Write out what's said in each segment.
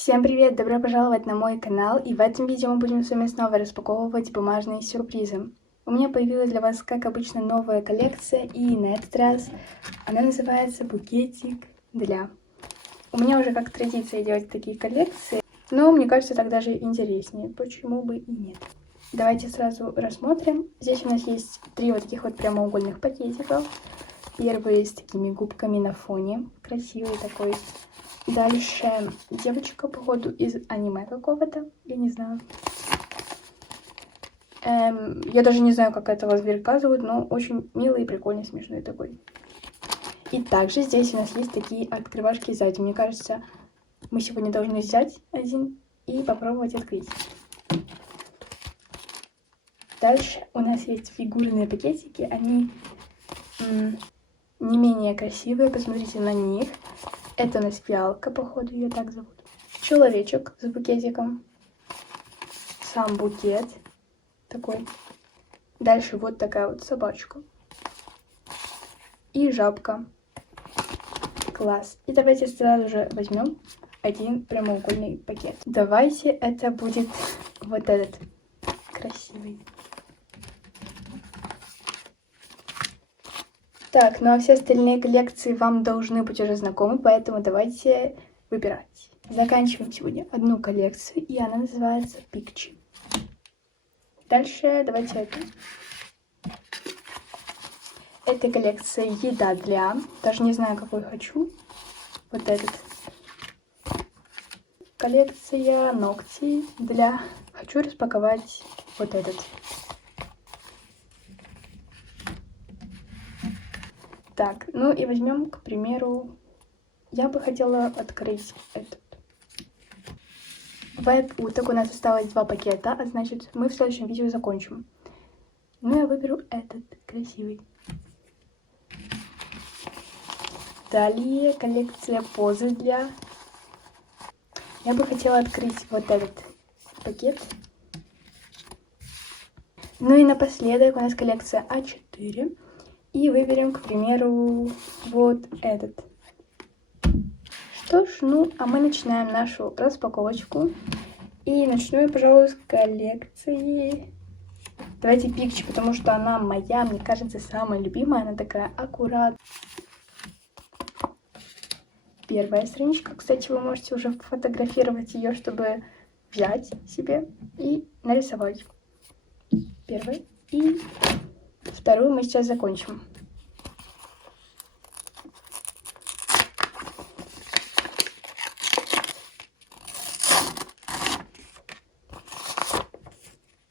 Всем привет! Добро пожаловать на мой канал, и в этом видео мы будем с вами снова распаковывать бумажные сюрпризы. У меня появилась для вас, как обычно, новая коллекция, и на этот раз она называется «Букетик для». У меня уже как традиция делать такие коллекции, но мне кажется, так даже интереснее, почему бы и нет. Давайте сразу рассмотрим. Здесь у нас есть 3 вот таких вот прямоугольных пакетиков. Первый с такими губками на фоне, красивый такой. Дальше девочка, походу, из аниме какого-то, я не знаю. Я даже не знаю, как этого зверька зовут, но очень милый, прикольный, смешной такой. И также здесь у нас есть такие открывашки сзади. Мне кажется, мы сегодня должны взять один и попробовать открыть. Дальше у нас есть фигурные пакетики. Они не менее красивые, посмотрите на них. Это у нас фиалка, походу, ее так зовут. Человечек с букетиком. Сам букет такой. Дальше вот такая вот собачка. И жабка. Класс. И давайте сразу же возьмем один прямоугольный пакет. Давайте это будет вот этот красивый. Так, ну а все остальные коллекции вам должны быть уже знакомы, поэтому давайте выбирать. Заканчиваем сегодня одну коллекцию, и она называется Picture. Дальше давайте это. Это коллекция еда для. Даже не знаю, какой хочу. Вот этот. Коллекция ногти для. Хочу распаковать вот этот. Так, ну и возьмем, к примеру, я бы хотела открыть этот. Так у нас осталось 2 пакета, а значит, мы в следующем видео закончим. Ну, я выберу этот красивый. Далее коллекция позы для. Я бы хотела открыть вот этот пакет. Ну и напоследок у нас коллекция А4. И выберем, к примеру, вот этот. Что ж, ну, а мы начинаем нашу распаковочку. И начну я, пожалуй, с коллекции. Давайте Picture, потому что она моя, мне кажется, самая любимая. Она такая аккуратная. Первая страничка. Кстати, вы можете уже фотографировать ее, чтобы взять себе и нарисовать. Первый. И вторую мы сейчас закончим.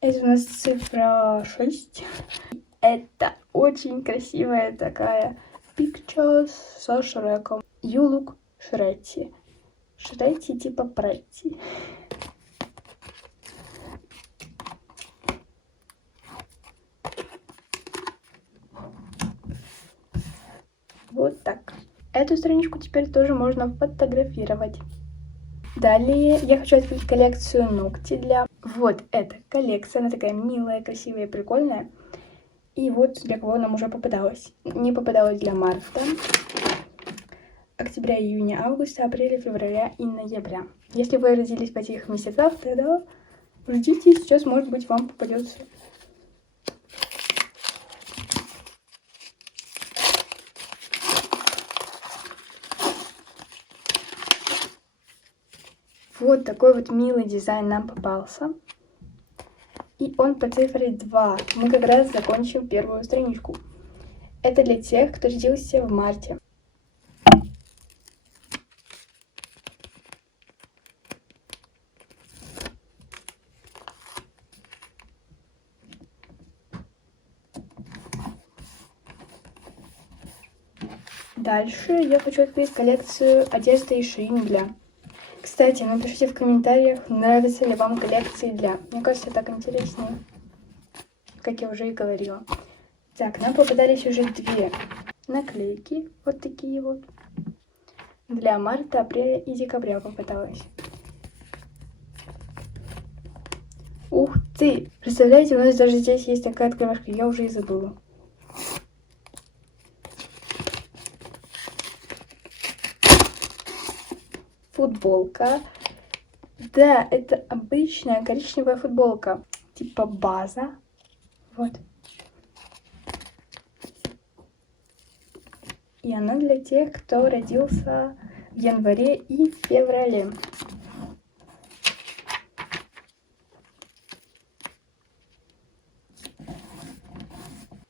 Это у нас цифра 6. Это очень красивая такая Picture со Шреком. You look Shretty. Shretty типа Претти. Вот так. Эту страничку теперь тоже можно фотографировать. Далее я хочу открыть коллекцию ногти для. Вот эта коллекция, она такая милая, красивая, прикольная. И вот для кого нам уже попадалась. Не попадалась для марта, октября, июня, августа, апреля, февраля и ноября. Если вы родились в этих месяцах, тогда ждите, сейчас, может быть, вам попадется. Вот такой вот милый дизайн нам попался. И он по цифре 2. Мы как раз закончим первую страничку. Это для тех, кто родился в марте. Дальше я хочу открыть коллекцию одежды и шин для. Кстати, напишите в комментариях, нравятся ли вам коллекции для. Мне кажется, так интереснее, как я уже и говорила. Так, нам попадались уже 2 наклейки, вот такие вот. Для марта, апреля и декабря попадалось. Ух ты! Представляете, у нас даже здесь есть такая открывашка, я уже и забыла. Футболка Да, это обычная коричневая футболка, типа база. Вот. И она для тех, кто родился в январе и феврале.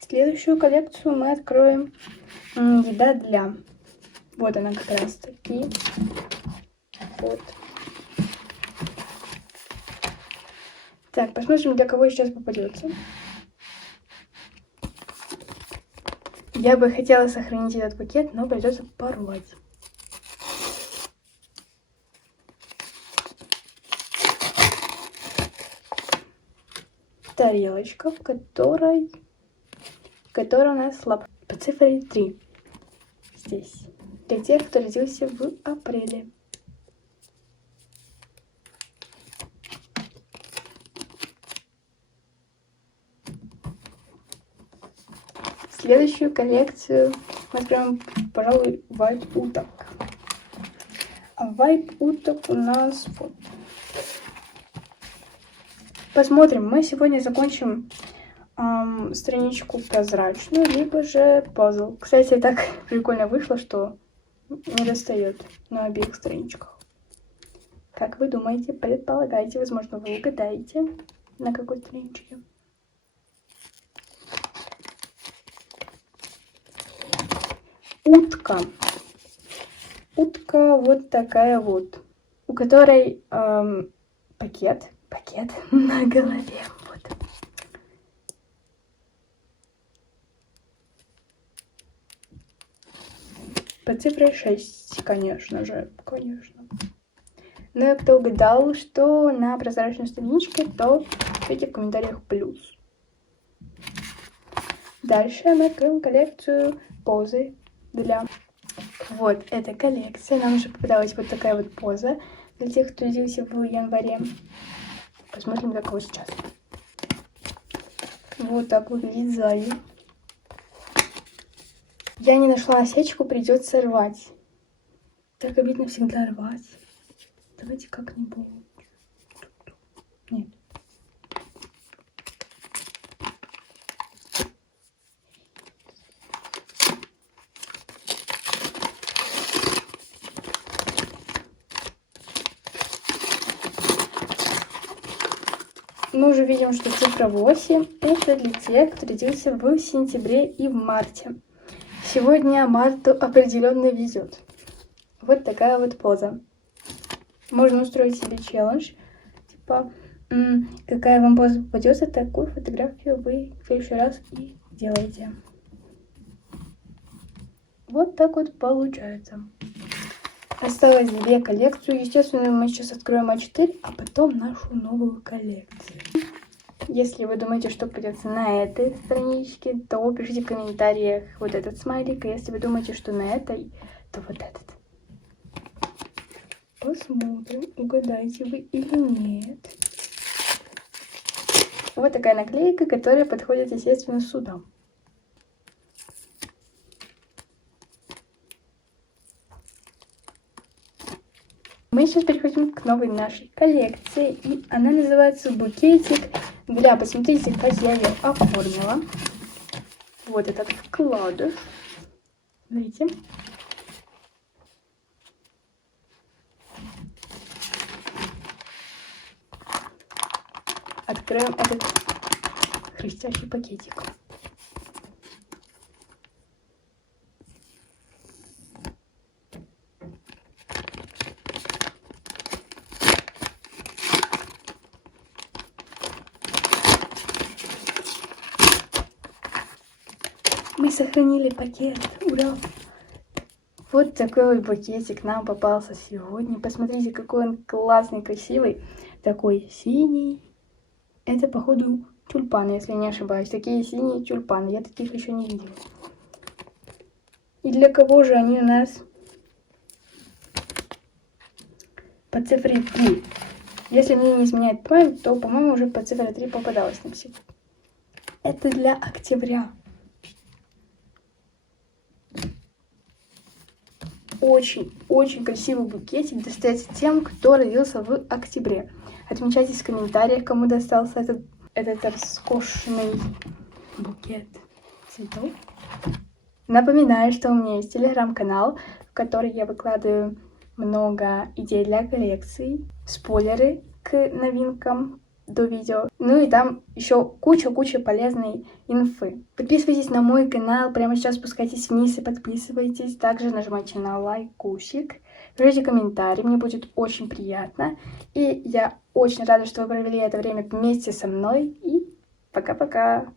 Следующую коллекцию мы откроем еда для. Вот она как раз таки. Вот. Так, посмотрим, для кого сейчас попадется. Я бы хотела сохранить этот пакет, но придется порвать. Тарелочка, в которой у нас лап по цифре 3. Здесь. Для тех, кто родился в апреле. Следующую коллекцию мы откроем, пожалуй, вайп уток. А вайп уток у нас вот. Посмотрим, мы сегодня закончим страничку прозрачную, либо же пазл. Кстати, так прикольно вышло, что не достает на обеих страничках. Как вы думаете, предполагаете, возможно, вы угадаете, на какой страничке? Утка. Утка вот такая вот, у которой пакет на голове. Вот. По цифре 6, конечно же, конечно. Ну и кто угадал, что на прозрачной страничке, то пишите в комментариях плюс. Дальше мы откроем коллекцию позы для. Вот эта коллекция. Нам уже попадалась вот такая вот поза для тех, кто родился в январе. Посмотрим, для кого сейчас. Вот так выглядит сзади. Я не нашла осечку, придется рвать. Так обидно всегда рвать. Давайте как-нибудь. Нет. Мы уже видим, что цифра 8 это для тех, кто родился в сентябре и в марте. Сегодня марту определенно везет. Вот такая вот поза. Можно устроить себе челлендж. Типа, какая вам поза попадется, такую фотографию вы в следующий раз и делаете. Вот так вот получается. Осталось 2 коллекции. Естественно, мы сейчас откроем А4, а потом нашу новую коллекцию. Если вы думаете, что придется на этой страничке, то пишите в комментариях вот этот смайлик. А если вы думаете, что на этой, то вот этот. Посмотрим, угадаете вы или нет. Вот такая наклейка, которая подходит, естественно, сюда. Мы сейчас переходим к новой нашей коллекции, и она называется букетик для. Посмотрите, как я ее оформила. Вот этот вкладыш. Смотрите. Откроем этот хрустящий пакетик. Мы сохранили пакет. Ура! Вот такой вот букетик нам попался сегодня. Посмотрите, какой он классный, красивый. Такой синий. Это, походу, тюльпаны, если не ошибаюсь. Такие синие тюльпаны. Я таких еще не видела. И для кого же они у нас? По цифре 3. Если мне не изменяет память, то, по-моему, уже по цифре 3 попадалось на все. Это для октября. очень-очень красивый букетик достается тем, кто родился в октябре. Отмечайтесь в комментариях, кому достался этот роскошный букет цветов. Напоминаю, что у меня есть телеграм-канал, в который я выкладываю много идей для коллекций, спойлеры к новинкам до видео. Ну и там еще куча полезной инфы. Подписывайтесь на мой канал, прямо сейчас спускайтесь вниз и подписывайтесь. Также нажимайте на лайкусик, пишите комментарий, мне будет очень приятно. И я очень рада, что вы провели это время вместе со мной. И пока-пока!